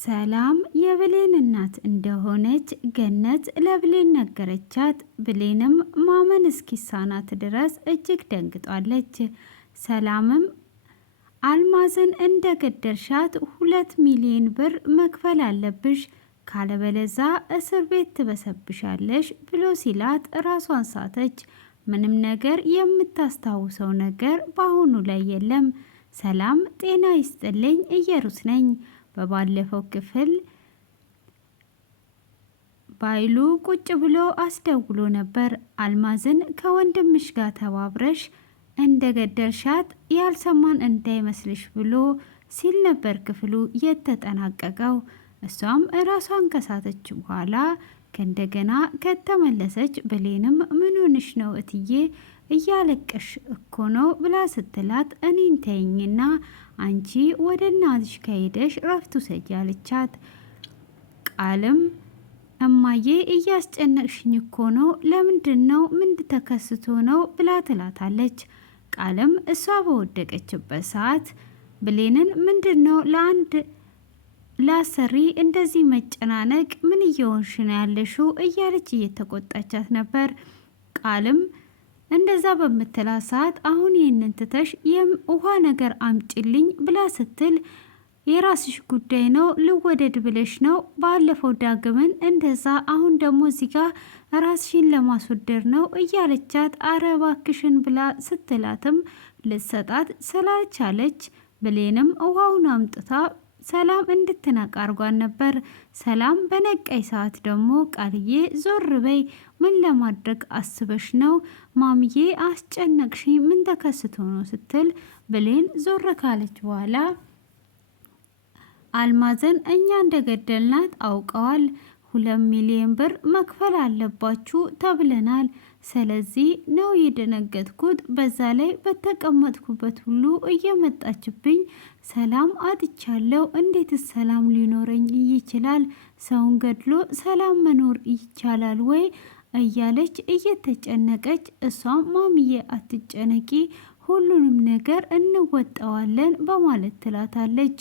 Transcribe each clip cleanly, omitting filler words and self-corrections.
ሰላም የብሌን እናት እንደሆነች ገነት ለብሌን ነገረቻት። ብሌንም ማመን እስኪሳናት ድረስ እጅግ ደንግጣለች። ሰላምም አልማዝን እንደገደልሻት 2 ሚሊዮን ብር መክፈል አለብሽ፣ ካለበለዛ እስር ቤት ትበሰብሻለሽ ብሎ ሲላት ራሷን ሳተች። ምንም ነገር የምታስታውሰው ነገር በአሁኑ ላይ የለም። ሰላም ጤና ይስጥልኝ፣ እየሩስ ነኝ። በባለፈው ክፍል ባይሉ ቁጭ ብሎ አስደውሎ ነበር። አልማዝን ከወንድምሽ ጋር ተባብረሽ እንደገደልሻት ያልሰማን እንዳይመስልሽ ብሎ ሲል ነበር ክፍሉ የተጠናቀቀው። እሷም ራሷን ከሳተች በኋላ ከእንደገና ከተመለሰች ብሌንም ምን ሆነሽ ነው እትዬ እያለቀሽ እኮ ነው ብላ ስትላት እኔን ተይኝና አንቺ ወደ እናትሽ ከሄደሽ ረፍቱ ሰጂ አለቻት። ቃልም እማዬ እያስጨነቅሽኝ እኮ ነው፣ ለምንድን ነው ምን ተከስቶ ነው ብላ ትላታለች። ቃልም እሷ በወደቀችበት ሰዓት ብሌንን ምንድን ነው ለአንድ ላሰሪ እንደዚህ መጨናነቅ ምን እየሆንሽ ነው ያለሽው እያለች እየተቆጣቻት ነበር። ቃልም እንደዛ በምትላት ሰዓት አሁን ይህንን ትተሽ ውሃ ነገር አምጭልኝ ብላ ስትል የራስሽ ጉዳይ ነው ልወደድ ብለሽ ነው ባለፈው ዳግምን እንደዛ አሁን ደግሞ እዚህ ጋር ራስሽን ለማስወደድ ነው እያለቻት አረ እባክሽን ብላ ስትላትም ልትሰጣት ስላልቻለች ብሌንም ውሃውን አምጥታ ሰላም እንድትነቃ አርጓን ነበር። ሰላም በነቃይ ሰዓት ደግሞ ቃልዬ ዞር በይ፣ ምን ለማድረግ አስበሽ ነው? ማምዬ አስጨነቅሽ፣ ምን ተከስቶ ነው ስትል ብሌን ዞር ካለች በኋላ አልማዝን እኛ እንደገደልናት አውቀዋል። 2 ሚሊዮን ብር መክፈል አለባችሁ ተብለናል። ስለዚህ ነው የደነገጥኩት። በዛ ላይ በተቀመጥኩበት ሁሉ እየመጣችብኝ ሰላም አጥቻለሁ። እንዴት ሰላም ሊኖረኝ ይችላል? ሰውን ገድሎ ሰላም መኖር ይቻላል ወይ እያለች እየተጨነቀች እሷም ማሚዬ አትጨነቂ፣ ሁሉንም ነገር እንወጣዋለን በማለት ትላታለች።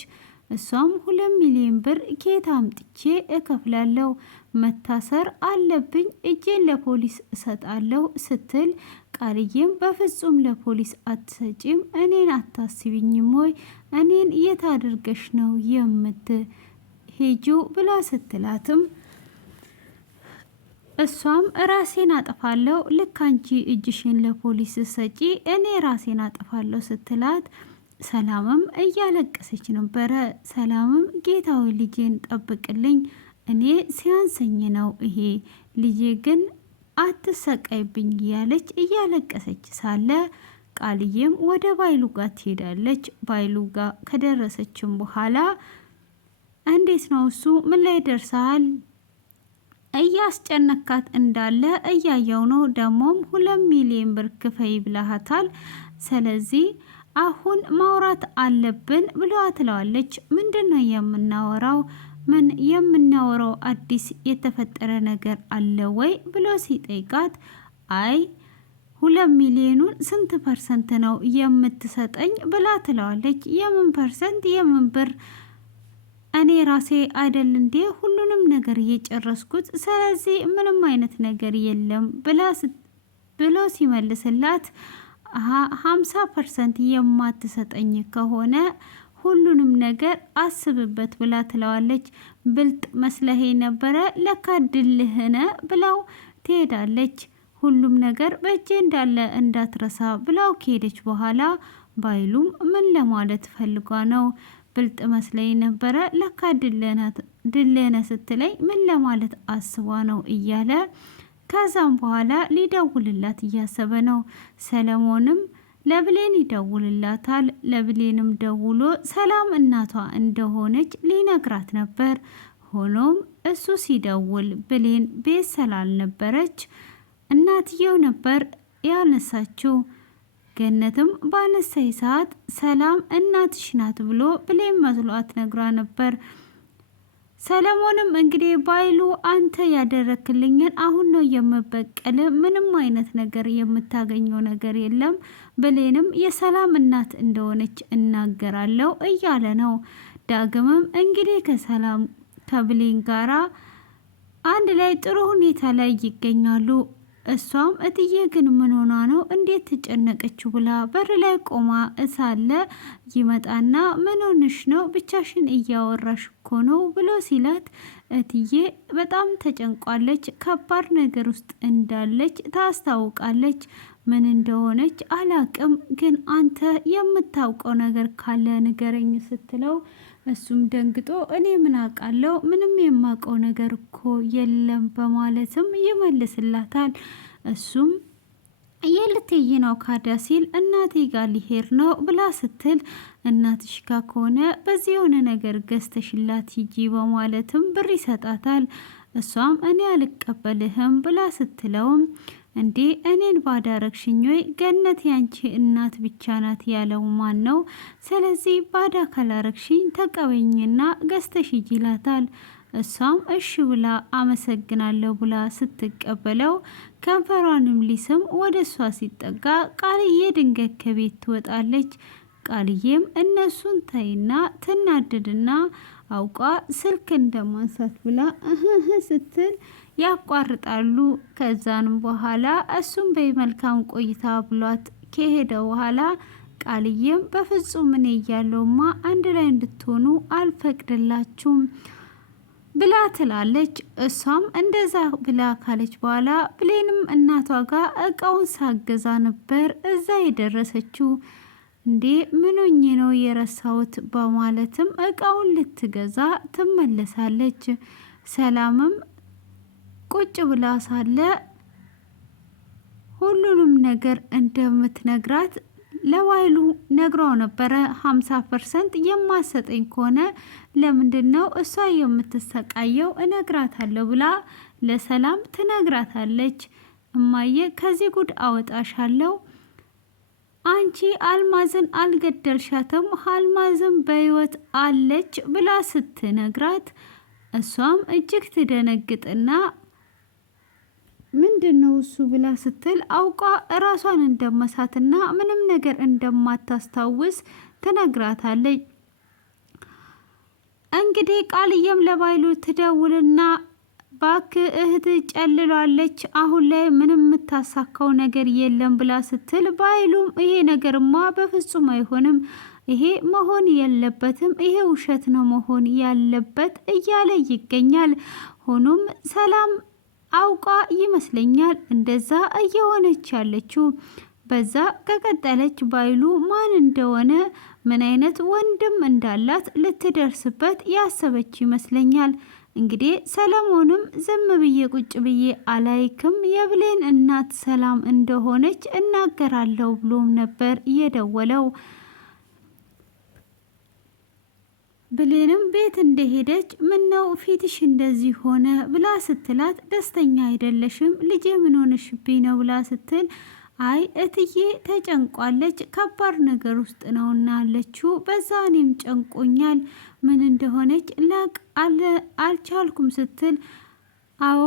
እሷም 2 ሚሊዮን ብር ኬት አምጥቼ እከፍላለሁ? መታሰር አለብኝ፣ እጄን ለፖሊስ እሰጣለሁ ስትል ቃልዬም በፍጹም ለፖሊስ አትሰጪም፣ እኔን አታስቢኝም ወይ? እኔን የት አድርገሽ ነው የምትሄጂው ብላ ስትላትም እሷም ራሴን አጠፋለሁ፣ ልክ አንቺ እጅሽን ለፖሊስ ሰጪ እኔ ራሴን አጠፋለሁ ስትላት ሰላምም እያለቀሰች ነበረ። ሰላምም ጌታዊ ልጄን ጠብቅልኝ፣ እኔ ሲያንሰኝ ነው ይሄ ልጄ ግን አትሰቃይብኝ እያለች እያለቀሰች ሳለ ቃልዬም ወደ ባይሉ ጋር ትሄዳለች። ባይሉ ጋር ከደረሰችም በኋላ እንዴት ነው እሱ ምን ላይ ደርሰሃል? እያስጨነካት እንዳለ እያየው ነው። ደግሞም 2 ሚሊዮን ብር ክፈይ ብለሃታል። ስለዚህ አሁን ማውራት አለብን ብለዋ ትለዋለች። ምንድን ነው የምናወራው? ምን የምናወራው አዲስ የተፈጠረ ነገር አለ ወይ ብሎ ሲጠይቃት አይ 2 ሚሊዮኑን ስንት ፐርሰንት ነው የምትሰጠኝ ብላ ትለዋለች። የምን ፐርሰንት የምን ብር? እኔ ራሴ አይደል እንዴ ሁሉንም ነገር እየጨረስኩት፣ ስለዚህ ምንም አይነት ነገር የለም ብሎ ሲመልስላት 50% የማትሰጠኝ ከሆነ ሁሉንም ነገር አስብበት ብላ ትለዋለች። ብልጥ መስለሄ ነበረ ለካ ድልህነ ብላው ትሄዳለች። ሁሉም ነገር በእጄ እንዳለ እንዳትረሳ ብላው ከሄደች በኋላ ባይሉም ምን ለማለት ፈልጓ ነው? ብልጥ መስለኝ ነበረ ለካ ድልህነ ስትለኝ ምን ለማለት አስቧ ነው እያለ ከዛም በኋላ ሊደውልላት እያሰበ ነው። ሰለሞንም ለብሌን ይደውልላታል። ለብሌንም ደውሎ ሰላም እናቷ እንደሆነች ሊነግራት ነበር። ሆኖም እሱ ሲደውል ብሌን ቤት ስላልነበረች እናትየው ነበር ያነሳችው። ገነትም ባነሳይ ሰዓት ሰላም እናትሽ ናት ብሎ ብሌን መስሏት ነግሯ ነበር። ሰለሞንም እንግዲህ ባይሉ አንተ ያደረክልኝን አሁን ነው የምበቀል፣ ምንም አይነት ነገር የምታገኘው ነገር የለም፣ ብሌንም የሰላም እናት እንደሆነች እናገራለሁ እያለ ነው። ዳግምም እንግዲህ ከሰላም ከብሌን ጋራ አንድ ላይ ጥሩ ሁኔታ ላይ ይገኛሉ። እሷም እትዬ ግን ምን ሆና ነው እንዴት ተጨነቀችው ብላ በር ላይ ቆማ እሳለ ይመጣና ምን ሆንሽ ነው ብቻሽን እያወራሽ እኮ ነው ብሎ ሲላት እትዬ በጣም ተጨንቋለች፣ ከባድ ነገር ውስጥ እንዳለች ታስታውቃለች። ምን እንደሆነች አላቅም፣ ግን አንተ የምታውቀው ነገር ካለ ንገረኝ ስትለው እሱም ደንግጦ እኔ ምን አውቃለሁ ምንም የማውቀው ነገር እኮ የለም በማለትም ይመልስላታል። እሱም የልትይ ነው ካዳ ሲል እናቴ ጋር ሊሄድ ነው ብላ ስትል እናትሽ ጋር ከሆነ በዚህ የሆነ ነገር ገዝተሽላት ሂጂ በማለትም ብር ይሰጣታል። እሷም እኔ አልቀበልህም ብላ ስትለውም እንዴ እኔን ባዳረግሽኝ ወይ ገነት ያንቺ እናት ብቻ ናት ያለው ማን ነው? ስለዚህ ባዳ ካላረግሽኝ ተቀበኝና ገዝተሽ ሂጂ ይላታል። እሷም እሺ ብላ አመሰግናለሁ ብላ ስትቀበለው ከንፈሯንም ሊስም ወደ እሷ ሲጠጋ ቃልዬ ድንገት ከቤት ትወጣለች። ቃልዬም እነሱን ታይና ትናደድና አውቃ ስልክ እንደማንሳት ብላ ስትል ያቋርጣሉ። ከዛንም በኋላ እሱም በመልካም ቆይታ ብሏት ከሄደ በኋላ ቃልዬም በፍጹም እኔ እያለውማ አንድ ላይ እንድትሆኑ አልፈቅድላችሁም ብላ ትላለች። እሷም እንደዛ ብላ ካለች በኋላ ብሌንም እናቷ ጋር እቃውን ሳገዛ ነበር እዛ የደረሰችው። እንዴ ምንኝ ነው የረሳሁት በማለትም እቃውን ልትገዛ ትመለሳለች። ሰላምም ቁጭ ብላ ሳለ ሁሉንም ነገር እንደምትነግራት ለዋይሉ ነግራው ነበረ። 50% የማሰጠኝ ከሆነ ለምንድን ነው እሷ የምትሰቃየው እነግራታለሁ ብላ ለሰላም ትነግራታለች። እማዬ ከዚህ ጉድ አወጣሻለሁ፣ አንቺ አልማዝን አልገደልሻትም፣ አልማዝን በህይወት አለች ብላ ስትነግራት እሷም እጅግ ትደነግጥና ምንድነው እሱ ብላ ስትል አውቃ እራሷን እንደመሳትና ምንም ነገር እንደማታስታውስ ትነግራታለች። እንግዲህ ቃልየም ለባይሉ ትደውልና ባክ እህት ጨልሏለች፣ አሁን ላይ ምንም የምታሳካው ነገር የለም ብላ ስትል ባይሉም ይሄ ነገርማ በፍጹም አይሆንም፣ ይሄ መሆን የለበትም፣ ይሄ ውሸት ነው መሆን ያለበት እያለ ይገኛል። ሆኖም ሰላም አውቃ ይመስለኛል እንደዛ እየሆነች ያለችው። በዛ ከቀጠለች ባይሉ ማን እንደሆነ ምን አይነት ወንድም እንዳላት ልትደርስበት ያሰበች ይመስለኛል። እንግዲህ ሰለሞንም ዝም ብዬ ቁጭ ብዬ አላይክም፣ የብሌን እናት ሰላም እንደሆነች እናገራለሁ ብሎም ነበር የደወለው። ብሌንም ቤት እንደሄደች ምን ነው ፊትሽ እንደዚህ ሆነ ብላ ስትላት ደስተኛ አይደለሽም ልጄ ምን ሆነሽብኝ ነው ብላ ስትል አይ እትዬ ተጨንቋለች፣ ከባድ ነገር ውስጥ ነውና አለችው። በዛ እኔም ጨንቆኛል፣ ምን እንደሆነች ላቅ አልቻልኩም ስትል አዎ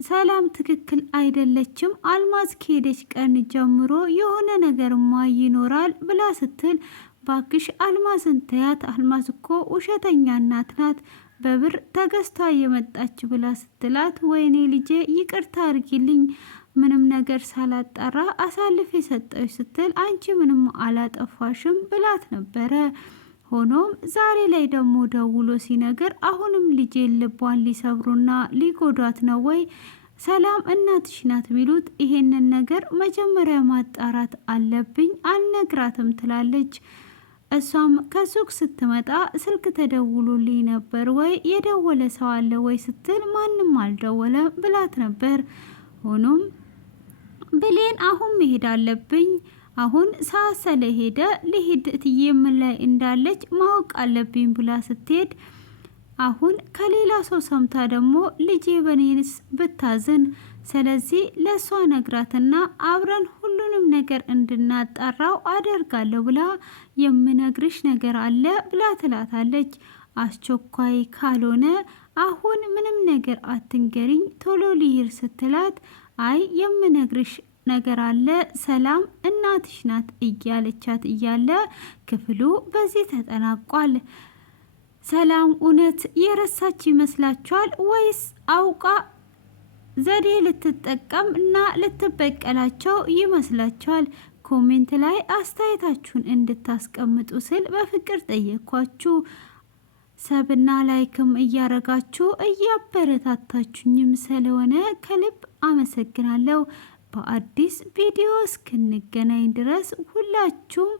ሰላም ትክክል አይደለችም፣ አልማዝ ከሄደች ቀን ጀምሮ የሆነ ነገርማ ይኖራል ብላ ስትል ባክሽ አልማዝን ተያት፣ አልማዝ እኮ ውሸተኛ እናት ናት፣ በብር ተገዝታ የመጣች ብላ ስትላት ወይኔ ልጄ ይቅርታ አርጊልኝ፣ ምንም ነገር ሳላጣራ አሳልፍ የሰጠች ስትል አንቺ ምንም አላጠፋሽም ብላት ነበረ። ሆኖም ዛሬ ላይ ደግሞ ደውሎ ሲነገር አሁንም ልጄ ልቧን ሊሰብሩና ሊጎዷት ነው ወይ ሰላም እናትሽ ናት ቢሉት ይሄንን ነገር መጀመሪያ ማጣራት አለብኝ አልነግራትም ትላለች። እሷም ከሱቅ ስትመጣ ስልክ ተደውሎልኝ ነበር ወይ የደወለ ሰው አለ ወይ ስትል ማንም አልደወለም ብላት ነበር። ሆኖም ብሌን አሁን መሄድ አለብኝ፣ አሁን ሰዓት ስለሄደ ልሂድ እትዬ ምን ላይ እንዳለች ማወቅ አለብኝ ብላ ስትሄድ አሁን ከሌላ ሰው ሰምታ ደግሞ ልጄ በኔንስ ብታዝን፣ ስለዚህ ለእሷ ነግራትና አብረን ሁሉንም ነገር እንድናጣራው አደርጋለሁ ብላ የምነግርሽ ነገር አለ ብላ ትላታለች። አስቸኳይ ካልሆነ አሁን ምንም ነገር አትንገሪኝ ቶሎ ልሂድ ስትላት አይ የምነግርሽ ነገር አለ ሰላም እናትሽ ናት እያለቻት እያለ ክፍሉ በዚህ ተጠናቋል። ሰላም እውነት የረሳች ይመስላችኋል ወይስ አውቃ ዘዴ ልትጠቀም እና ልትበቀላቸው ይመስላችኋል? ኮሜንት ላይ አስተያየታችሁን እንድታስቀምጡ ስል በፍቅር ጠየኳችሁ። ሰብና ላይክም እያረጋችሁ እያበረታታችሁኝም ስለሆነ ከልብ አመሰግናለሁ። በአዲስ ቪዲዮ እስክንገናኝ ድረስ ሁላችሁም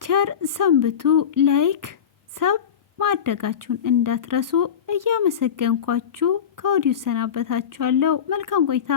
ቸር ሰንብቱ። ላይክ ሰብ ማድረጋችሁን እንዳትረሱ እያመሰገንኳችሁ ከወዲሁ ሰናበታችኋለሁ። መልካም ቆይታ